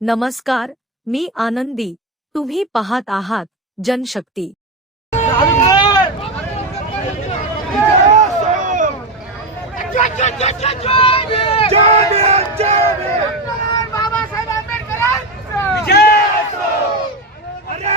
नमस्कार मी आनंदी तुम्ही पहात आहात साहेब अरे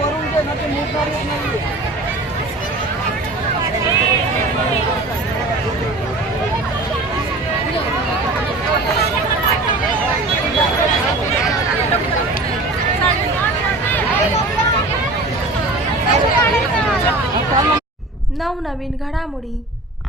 वरून जे ना ते नाही नवनवीन घडामोडी.